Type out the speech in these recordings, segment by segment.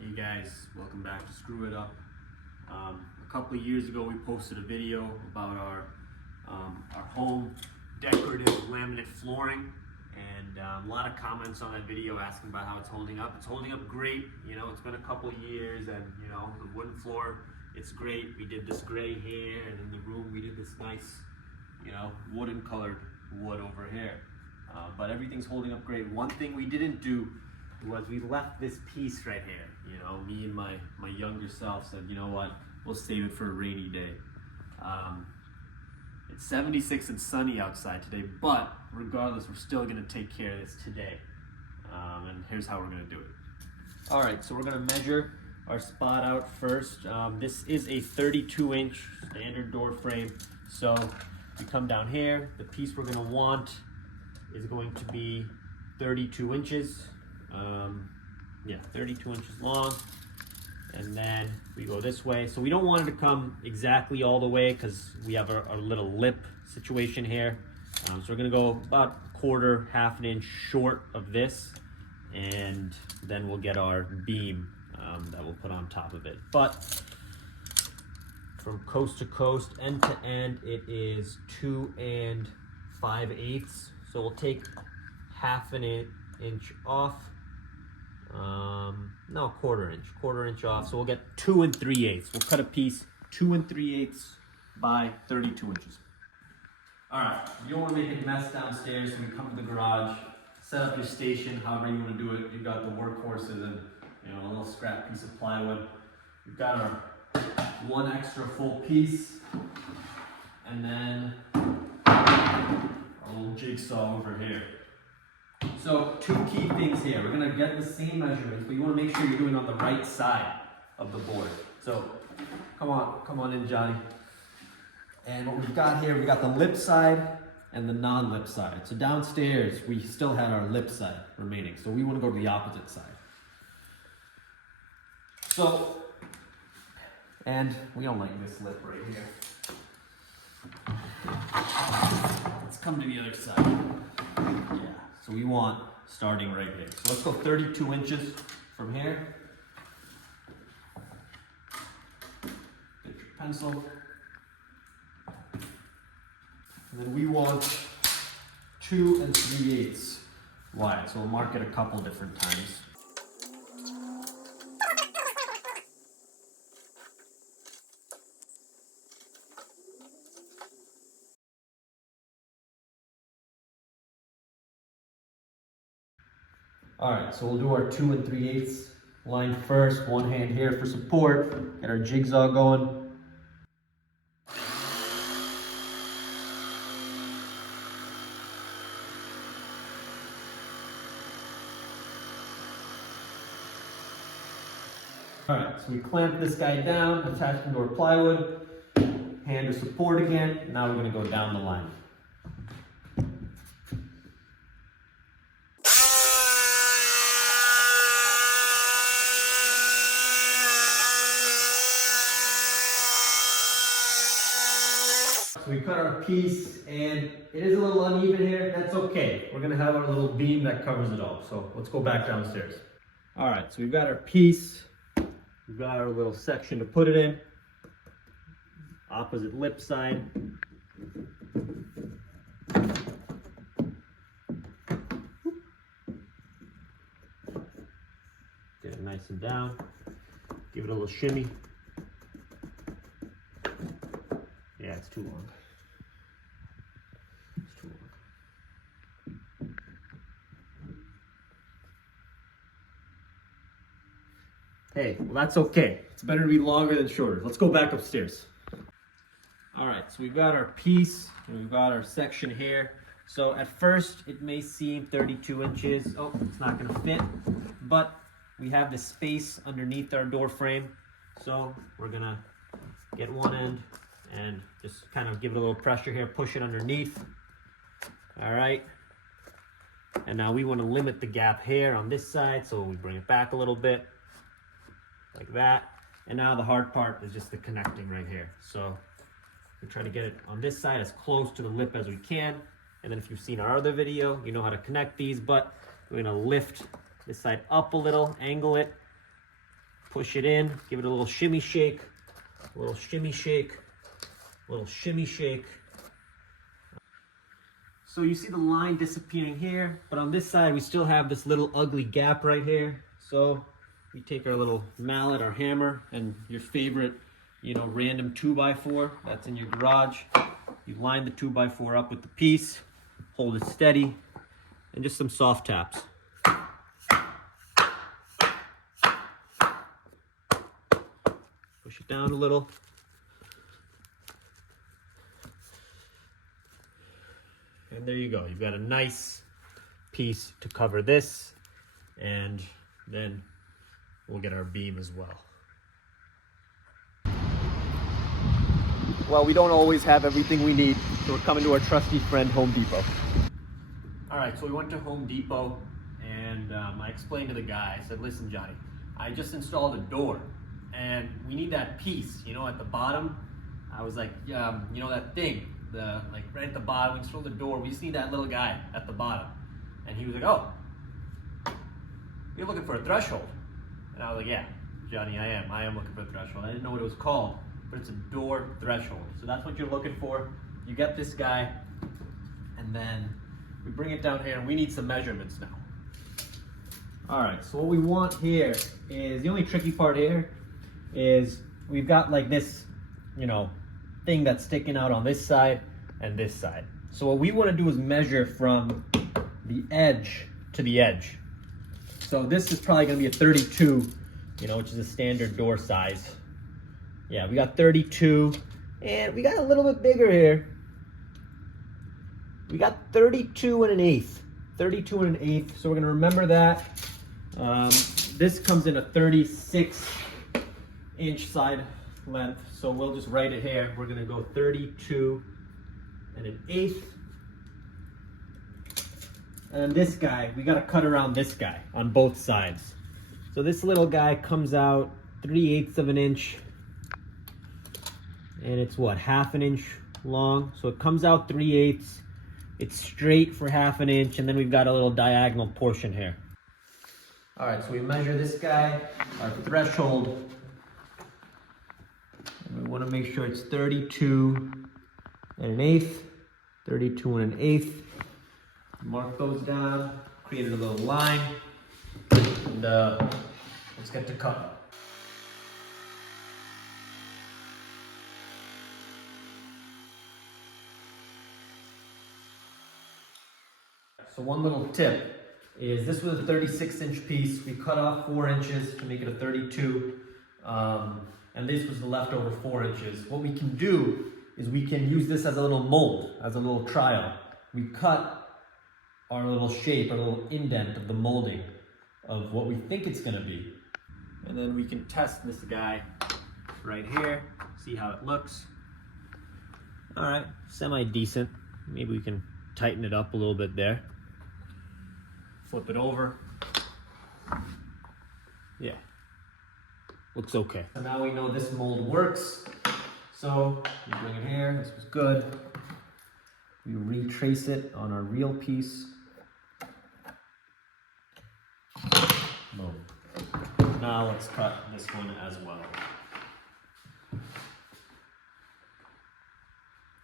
Hey guys, welcome back to Screw It Up. A couple of years ago we posted a video about our home decorative laminate flooring, and a lot of comments on that video asking about how it's holding up. It's holding up great. You know, it's been a couple of years, and you know, the wooden floor, it's great. We did this gray here, and in the room we did this nice, you know, wooden colored wood over here. But everything's holding up great. One thing we didn't do was we left this piece right here. You know, me and my younger self said, you know what, we'll save it for a rainy day. It's 76 and sunny outside today, but regardless, we're still gonna take care of this today. And here's how we're gonna do it. All right, so we're gonna measure our spot out first. This is a 32-inch standard door frame. So we come down here, the piece we're gonna want is going to be 32 inches. 32 inches long, and then we go this way. So we don't want it to come exactly all the way because we have our little lip situation here. So we're gonna go about a quarter, half an inch short of this, and then we'll get our beam that we'll put on top of it. But from coast to coast, end to end, it is 2 5/8. So we'll take half an inch off. No, quarter inch off. So we'll get 2 3/8. We'll cut a piece 2 3/8 by 32 inches. All right, you don't want to make a mess downstairs, so we come to the garage, set up your station, however you want to do it. You've got the workhorses and, you know, a little scrap piece of plywood. We've got our one extra full piece, and then our little jigsaw over here. So 2 key things here. We're gonna get the same measurements, but you wanna make sure you're doing it on the right side of the board. So come on in, Johnny. And what we've got here, we've got the lip side and the non-lip side. So downstairs, we still had our lip side remaining. So we wanna go to the opposite side. So, and we don't like this lip right here. Let's come to the other side. Yeah. So we want starting right here. So let's go 32 inches from here. Get your pencil. And then we want 2 3/8 wide. So we'll mark it a couple different times. All right, so we'll do our 2 3/8 line first. One hand here for support. Get our jigsaw going. All right, so we clamp this guy down, attach him to our plywood. Hand to support again. Now we're gonna go down the line. So we cut our piece, and it is a little uneven here. That's okay. We're gonna have our little beam that covers it all. So let's go back downstairs. All right, so we've got our piece. We've got our little section to put it in. Opposite lip side. Get it nice and down. Give it a little shimmy. Yeah, it's too long. It's too long. Hey, well that's okay. It's better to be longer than shorter. Let's go back upstairs. All right, so we've got our piece, and we've got our section here. So at first, it may seem 32 inches. Oh, it's not gonna fit, but we have the space underneath our door frame. So we're gonna get one end and just kind of give it a little pressure here, push it underneath. All right. And now we want to limit the gap here on this side, so we bring it back a little bit, like that. And now the hard part is just the connecting right here. So we try to get it on this side as close to the lip as we can. And then if you've seen our other video, you know how to connect these, but we're gonna lift this side up a little, angle it, push it in, give it a little shimmy shake, a little shimmy shake, a little shimmy shake. So you see the line disappearing here, but on this side we still have this little ugly gap right here. So we take our little mallet, our hammer, and your favorite, random 2x4 that's in your garage. You line the 2x4 up with the piece, hold it steady, and just some soft taps. Push it down a little. And there you go. You've got a nice piece to cover this, and then we'll get our beam as well. Well, we don't always have everything we need, so we're coming to our trusty friend, Home Depot. All right, so we went to Home Depot, and I explained to the guy, I said, listen, Johnny, I just installed a door, and we need that piece, at the bottom. I was like, that thing, right at the bottom, we installed the door, we just need that little guy at the bottom. And he was like, oh, you're looking for a threshold? And I was like, yeah, Johnny, I am looking for a threshold. I didn't know what it was called, but it's a door threshold. So that's what you're looking for. You get this guy, and then we bring it down here, and we need some measurements now. All right, so what we want here is, the only tricky part here is we've got like this, thing that's sticking out on this side and this side. So what we want to do is measure from the edge to the edge. So this is probably going to be a 32, which is a standard door size. Yeah, we got 32, and we got a little bit bigger here. We got 32 and an eighth. 32 and an eighth, so we're going to remember that. This comes in a 36-inch side length, so we'll just write it here. We're going to go 32 and an eighth. And this guy, we got to cut around this guy on both sides. So this little guy comes out 3/8 of an inch, and it's what, 1/2 inch long. So it comes out 3/8. It's straight for 1/2 inch, and then we've got a little diagonal portion here. All right, so we measure this guy, our threshold, and we want to make sure it's 32 and an eighth, 32 and an eighth. Mark those down, created a little line, and let's get to cutting. So one little tip is, this was a 36-inch piece. We cut off 4 inches to make it a 32, and this was the leftover 4 inches. What we can do is we can use this as a little mold, as a little trial. We cut our little shape, our little indent of the molding of what we think it's gonna be. And then we can test this guy right here, see how it looks. All right, semi-decent. Maybe we can tighten it up a little bit there. Flip it over. Yeah, looks okay. So now we know this mold works. So we bring it here, this was good. We retrace it on our real piece. Boom. Now let's cut this one as well.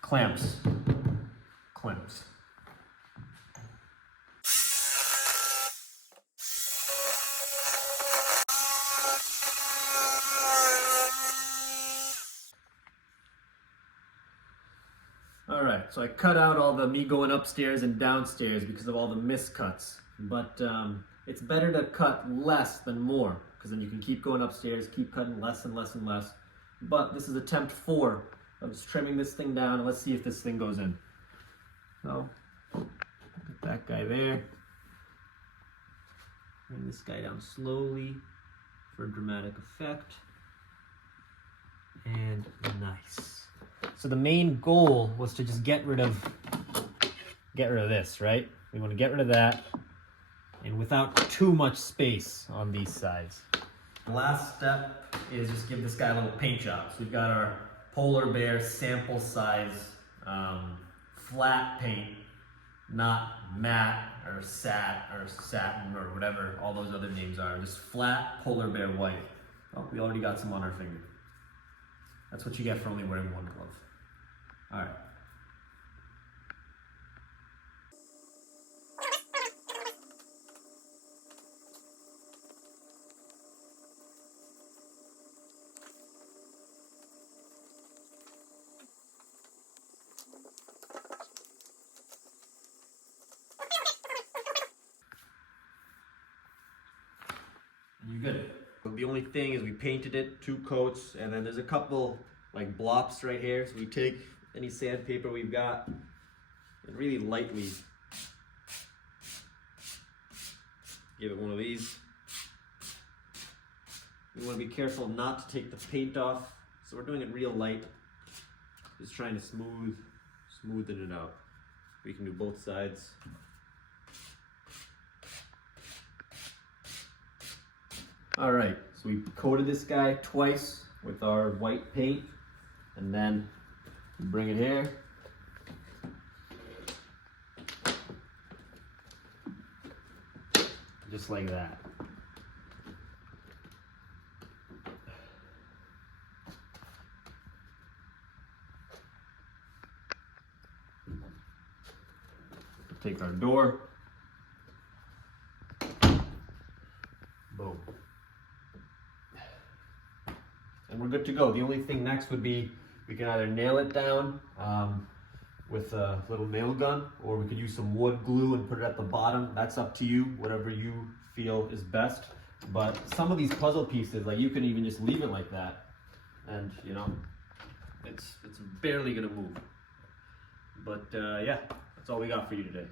Clamps. Clamps. All right, so I cut out all the me going upstairs and downstairs because of all the miscuts. But it's better to cut less than more, because then you can keep going upstairs, keep cutting less and less and less. But this is attempt 4 of just trimming this thing down, and let's see if this thing goes in. So, put that guy there. Bring this guy down slowly for dramatic effect. And nice. So the main goal was to just get rid of this, right? We want to get rid of that, and without too much space on these sides. The last step is just give this guy a little paint job. So we've got our polar bear sample size flat paint, not matte or satin or whatever all those other names are. Just flat polar bear white. Oh, we already got some on our finger. That's what you get for only wearing one glove. All right. You're good. The only thing is we painted it 2 coats, and then there's a couple like blops right here. So we take any sandpaper we've got and really lightly give it one of these. We want to be careful not to take the paint off, so we're doing it real light, just trying to smoothen it out. We can do both sides. All right, so we coated this guy twice with our white paint, and then we bring it here. Just like that. Take our door. Boom. And we're good to go. The only thing next would be we can either nail it down with a little nail gun, or we could use some wood glue and put it at the bottom. That's up to you, whatever you feel is best. But some of these puzzle pieces, like you can even just leave it like that, and you know, it's barely gonna move. But yeah, that's all we got for you today.